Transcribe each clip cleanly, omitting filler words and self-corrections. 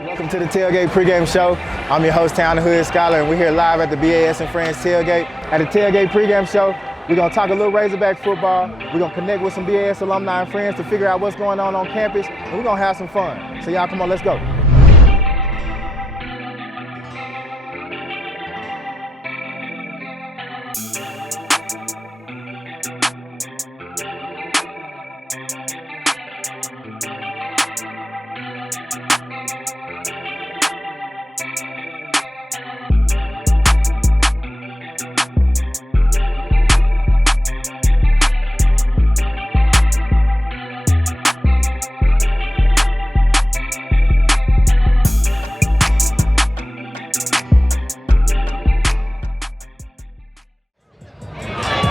Welcome to the Tailgate pregame show. I'm your host, Town the Hood Scholar, and we're here live at the BAS and Friends Tailgate. At the Tailgate pregame show, we're gonna talk a little Razorback football. We're gonna connect with some BAS alumni and friends to figure out what's going on campus, and we're gonna have some fun. So y'all come on, let's go.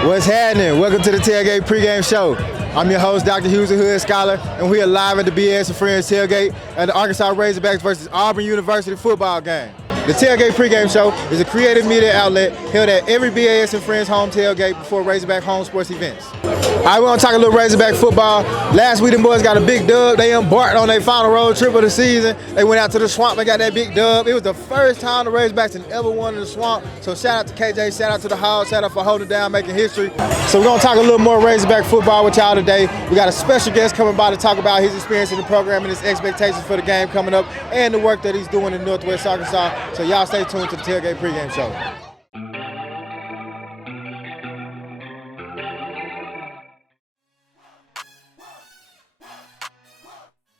What's happening? Welcome to the Tailgate pregame show. I'm your host, Dr. Hughes, the Hood Scholar, and we are live at the BAS and Friends Tailgate at the Arkansas Razorbacks versus Auburn University football game. The Tailgate pregame show is a creative media outlet held at every BAS and Friends home tailgate before Razorback home sports events. All right, we're gonna talk a little Razorback football. Last week, the boys got a big dub. They embarked on their final road trip of the season. They went out to the swamp and got that big dub. It was the first time the Razorbacks had ever won in the swamp. So shout out to KJ, shout out to the Hogs, shout out for holding down, making history. So we're gonna talk a little more Razorback football with y'all today. We got a special guest coming by to talk about his experience in the program and his expectations for the game coming up and the work that he's doing in Northwest Arkansas. So y'all stay tuned to the Tailgate pregame show.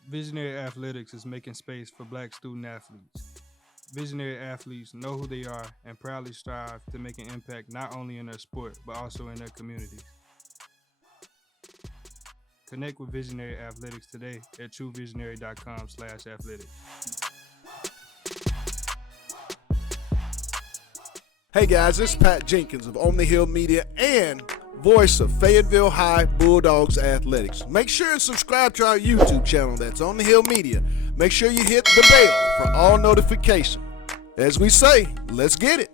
Visionary Athletics is making space for Black student athletes. Visionary athletes know who they are and proudly strive to make an impact not only in their sport, but also in their communities. Connect with Visionary Athletics today at truevisionary.com/athletics. Hey guys, this is Pat Jenkins of On the Hill Media and voice of Fayetteville High Bulldogs Athletics. Make sure and subscribe to our YouTube channel, that's On the Hill Media. Make sure you hit the bell for all notifications. As we say, let's get it.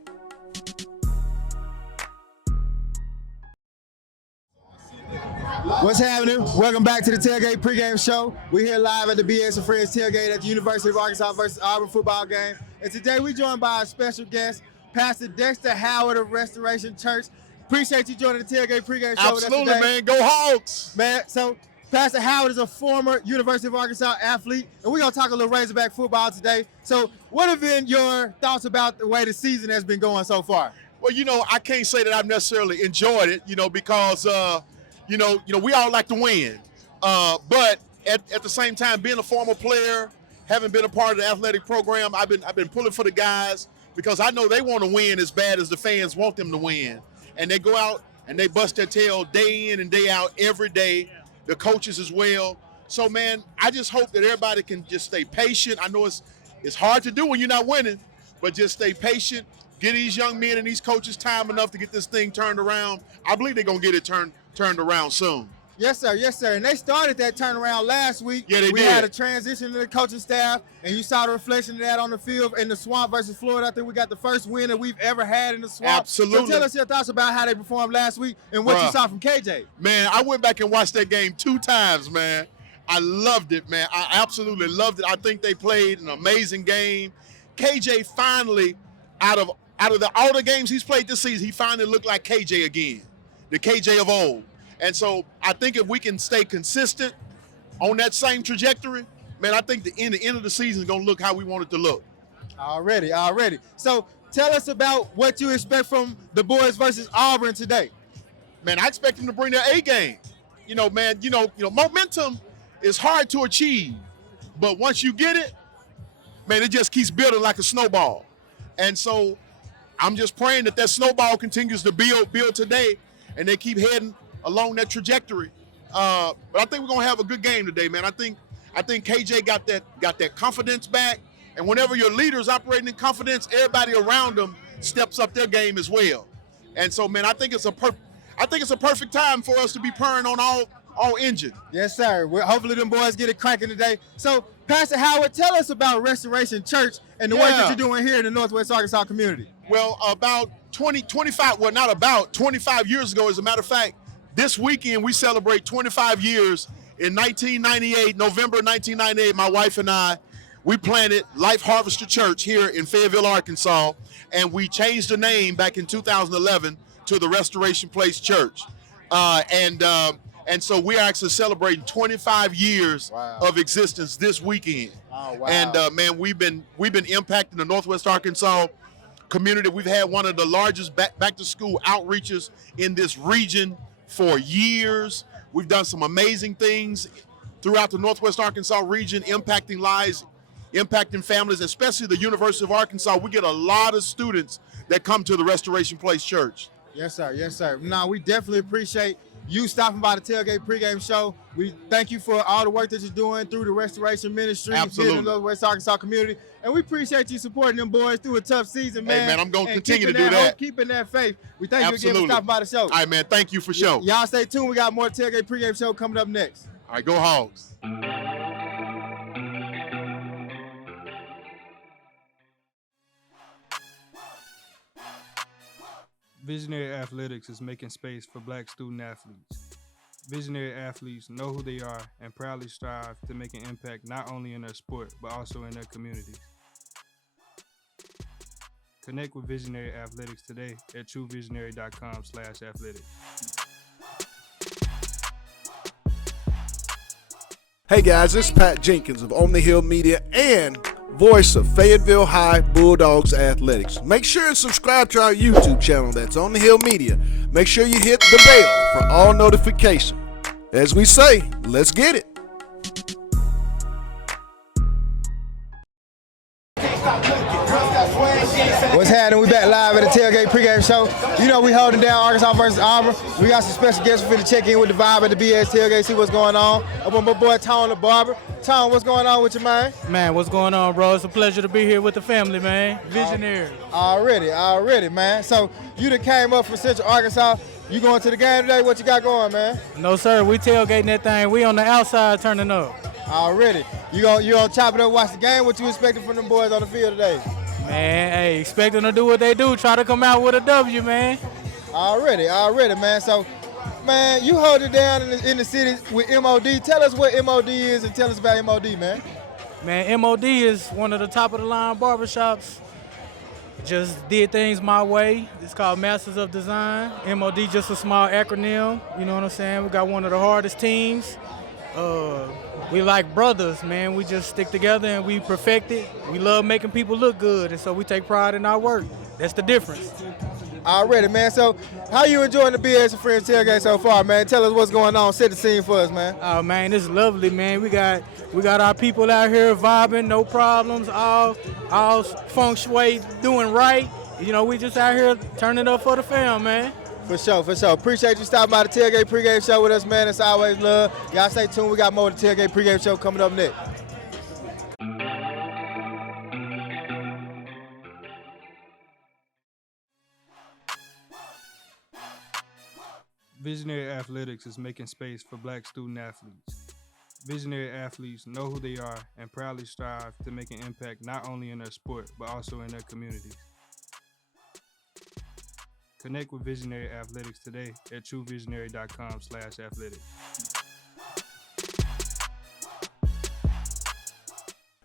What's happening? Welcome back to the Tailgate pregame show. We're here live at the BAS and Friends Tailgate at the University of Arkansas versus Auburn football game. And today we're joined by a special guest, Pastor Dexter Howard of Restoration Church. Appreciate you joining the Tailgate pregame show. Absolutely, man. Go Hogs! Man, so Pastor Howard is a former University of Arkansas athlete, and we're going to talk a little Razorback football today. So what have been your thoughts about the way the season has been going so far? Well, I can't say that I've necessarily enjoyed it, because, we all like to win. But at the same time, being a former player, having been a part of the athletic program, I've been pulling for the guys because I know they want to win as bad as the fans want them to win. And they go out and they bust their tail day in and day out every day, the coaches as well. So, man, I just hope that everybody can just stay patient. I know it's hard to do when you're not winning, but just stay patient. Give these young men and these coaches time enough to get this thing turned around. I believe they're going to get it turned around soon. Yes, sir. Yes, sir. And they started that turnaround last week. Yeah, they did. We had a transition to the coaching staff, and you saw the reflection of that on the field in the swamp versus Florida. I think we got the first win that we've ever had in the swamp. Absolutely. So tell us your thoughts about how they performed last week and what you saw from KJ. Man, I went back and watched that game 2 times, man. I loved it, man. I absolutely loved it. I think they played an amazing game. KJ finally, out of all the games he's played this season, he finally looked like KJ again, the KJ of old. And so I think if we can stay consistent on that same trajectory, man, I think the end of the season is going to look how we want it to look. Already. So tell us about what you expect from the boys versus Auburn today. Man, I expect them to bring their A game. Momentum is hard to achieve, but once you get it, man, it just keeps building like a snowball. And so I'm just praying that snowball continues to build today, and they keep heading along that trajectory. But I think we're gonna have a good game today, man. I think KJ got that confidence back, and whenever your leader's operating in confidence, everybody around them steps up their game as well. And so, man, I think it's a perfect time for us to be purring on all engine. Yes, sir. Hopefully them boys get it cranking today. So, Pastor Howard, tell us about Restoration Church and the work that you're doing here in the Northwest Arkansas community. Well, about 25 years ago, as a matter of fact, this weekend we celebrate 25 years. In 1998, November 1998, my wife and I, we planted Life Harvester Church here in Fayetteville, Arkansas, and we changed the name back in 2011 to the Restoration Place Church. And so we are actually celebrating 25 years of existence this weekend. Oh, wow. And man, we've been impacting the Northwest Arkansas community. We've had one of the largest back to school outreaches in this region for years. We've done some amazing things throughout the Northwest Arkansas region, impacting lives, impacting families, especially the University of Arkansas. We get a lot of students that come to the Restoration Place Church. Yes, sir. Yes, sir. No, we definitely appreciate you stopping by the Tailgate pregame show. We thank you for all the work that you're doing through the Restoration Ministry, Absolutely. in the West Arkansas community, and we appreciate you supporting them boys through a tough season, man. Hey, man, I'm going to and continue to keeping do that. Hope, keeping that faith. We thank you Absolutely. again for stopping by the show. All right, man, thank you for sure. Y'all stay tuned. We got more Tailgate pregame show coming up next. All right, go Hogs. Visionary Athletics is making space for Black student athletes. Visionary athletes know who they are and proudly strive to make an impact not only in their sport, but also in their communities. Connect with Visionary Athletics today at truevisionary.com/athletics. Hey guys, this is Pat Jenkins of On the Hill Media and voice of Fayetteville High Bulldogs Athletics. Make sure and subscribe to our YouTube channel, that's On the Hill Media. Make sure you hit the bell for all notifications. As we say, let's get it. What's happening? We back live at the Tailgate pregame show. You know we holding down Arkansas versus Auburn. We got some special guests for to check in with the vibe at the BS Tailgate, see what's going on. Up with my boy Tone the Barber. Tone, what's going on with you, man? Man, what's going on, bro? It's a pleasure to be here with the family, man. Visionary. Already, man. So you done came up from Central Arkansas. You going to the game today? What you got going, man? No, sir. We tailgating that thing. We on the outside turning up. Already. You gonna chop it up, watch the game? What you expecting from them boys on the field today? Man, hey, expect them to do what they do. Try to come out with a W, man. Already, man. So, man, you hold it down in the city with MOD. Tell us what MOD is and tell us about MOD, man. Man, MOD is one of the top of the line barbershops. Just did things my way. It's called Masters of Design. MOD just a small acronym. You know what I'm saying? We got one of the hardest teams. We like brothers, man. We just stick together and we perfect it. We love making people look good, and so we take pride in our work. That's the difference. Already, man. So, how you enjoying the BS and Friends tailgate so far, man? Tell us what's going on. Set the scene for us, man. Oh man, this is lovely, man. We got our people out here vibing, no problems, all feng shui doing right. You know, we just out here turning up for the fam, man. For sure. Appreciate you stopping by the Tailgate pregame show with us, man. It's always love. Y'all stay tuned. We got more of the Tailgate pregame show coming up next. Visionary Athletics is making space for Black student athletes. Visionary athletes know who they are and proudly strive to make an impact not only in their sport, but also in their communities. Connect with Visionary Athletics today at truevisionary.com/athletics.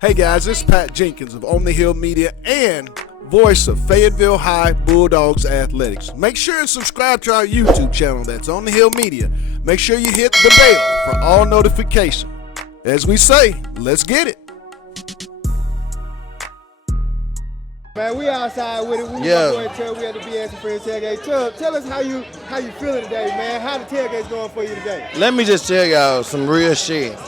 Hey guys, this is Pat Jenkins of On the Hill Media and voice of Fayetteville High Bulldogs Athletics. Make sure and subscribe to our YouTube channel, that's On the Hill Media. Make sure you hit the bell for all notifications. As we say, let's get it. Man, we outside with it. We Yeah. at the BS and Friends tailgate. Tell us how you feeling today, man. How the tailgate's going for you today? Let me just tell y'all some real shit.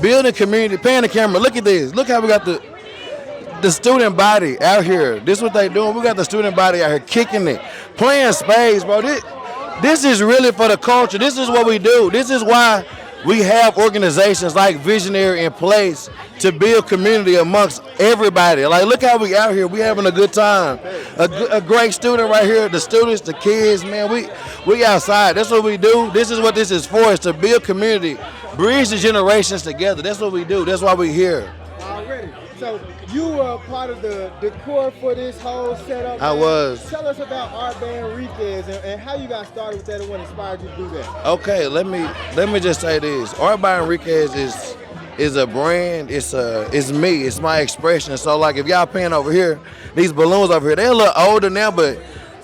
Building community, paying the camera. Look at this. Look how we got the student body out here. This is what they doing. We got the student body out here kicking it, playing spades, bro. This is really for the culture. This is what we do. This is why we have organizations like Visionary in place to build community amongst everybody. Like, look how we out here. We having a good time. A great student right here. The students, the kids, man. We outside. That's what we do. This is what this is for. Is to build community, bridge the generations together. That's what we do. That's why we here. Already. So you were part of the decor for this whole setup. I man. was. Tell us about Art Band Enriquez and how you got started with that and what inspired you to do that. Okay, let me just say this. Art by Enriquez is a brand. It's me. It's my expression. So like if y'all paying over here, these balloons over here, they're a little older now, but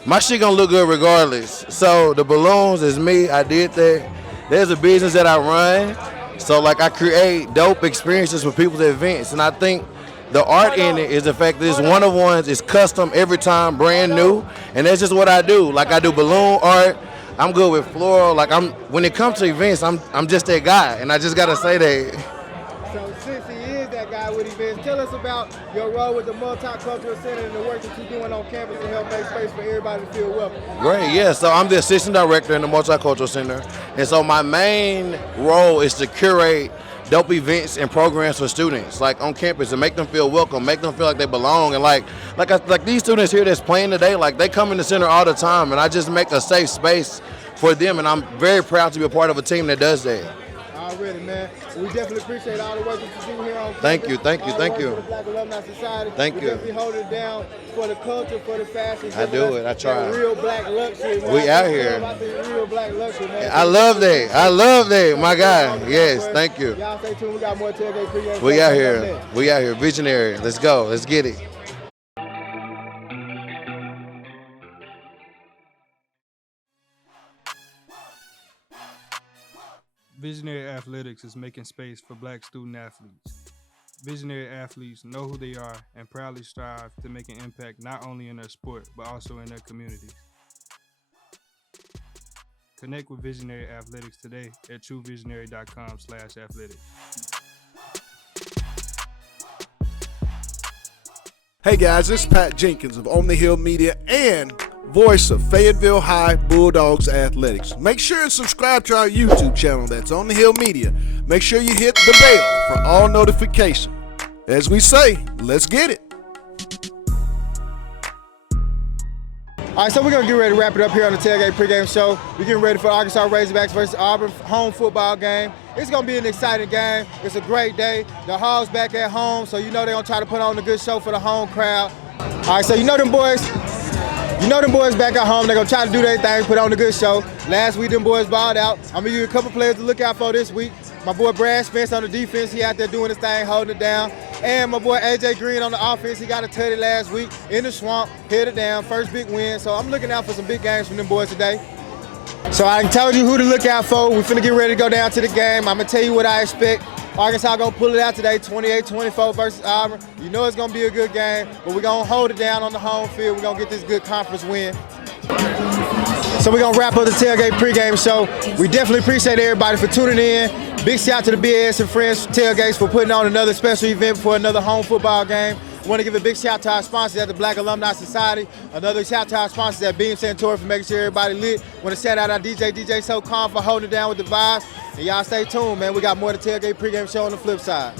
my shit gonna look good regardless. So the balloons is me. I did that. There's a business that I run. So like I create dope experiences for people's events, and I think the art in it is the fact that it's one of ones. It's custom every time, brand new, and that's just what I do. Like I do balloon art. I'm good with floral. Like when it comes to events, I'm just that guy, and I just gotta say that. So since he is that guy with events, tell us about your role with the Multicultural Center and the work that you're doing on campus to help make space for everybody to feel welcome. Great, yeah. So I'm the assistant director in the Multicultural Center, and so my main role is to curate dope events and programs for students, like on campus, and make them feel welcome, make them feel like they belong, and like these students here that's playing today, like they come in the center all the time, and I just make a safe space for them, and I'm very proud to be a part of a team that does that. Already, man. We definitely appreciate all the work that you do here on campus. Thank you. For the Black Alumni Society. Thank you. We definitely hold it down for the culture, for the fashion. I do it. I try. Real black luxury. Man. We out here. Real black luxury, man. I love that. My guy. Yes, thank you. Y'all stay tuned. We got more tailgate pregame. We out here. We out here. Visionary. Let's go. Let's get it. Visionary Athletics is making space for black student athletes. Visionary athletes know who they are and proudly strive to make an impact not only in their sport, but also in their communities. Connect with Visionary Athletics today at truevisionary.com/athletics. Hey guys, this is Pat Jenkins of On the Hill Media and voice of Fayetteville High Bulldogs Athletics. Make sure and subscribe to our YouTube channel that's On the Hill Media. Make sure you hit the bell for all notifications. As we say, let's get it. All right, so we're going to get ready to wrap it up here on the Tailgate pregame show. We're getting ready for Arkansas Razorbacks versus Auburn home football game. It's going to be an exciting game. It's a great day. The Hogs back at home, so you know they're going to try to put on a good show for the home crowd. All right, so you know them boys back at home. They're going to try to do their thing, put on a good show. Last week, them boys balled out. I'm going to give you a couple players to look out for this week. My boy Brad Spence on the defense, he out there doing his thing, holding it down. And my boy AJ Green on the offense, he got a tutty last week in the swamp, headed down, first big win. So I'm looking out for some big games from them boys today. So I told you who to look out for. We're finna get ready to go down to the game. I'm gonna tell you what I expect. Arkansas gonna pull it out today, 28-24 versus Auburn. You know it's gonna be a good game, but we're gonna hold it down on the home field. We're gonna get this good conference win. So we're gonna wrap up the Tailgate pregame show. We definitely appreciate everybody for tuning in. Big shout out to the BS and Friends Tailgates for putting on another special event for another home football game. I want to give a big shout out to our sponsors at the Black Alumni Society. Another shout out to our sponsors at Beam Santori for making sure everybody lit. Want to shout out our DJ So Calm for holding it down with the vibes. And y'all stay tuned, man. We got more of the Tailgate pregame show on the flip side.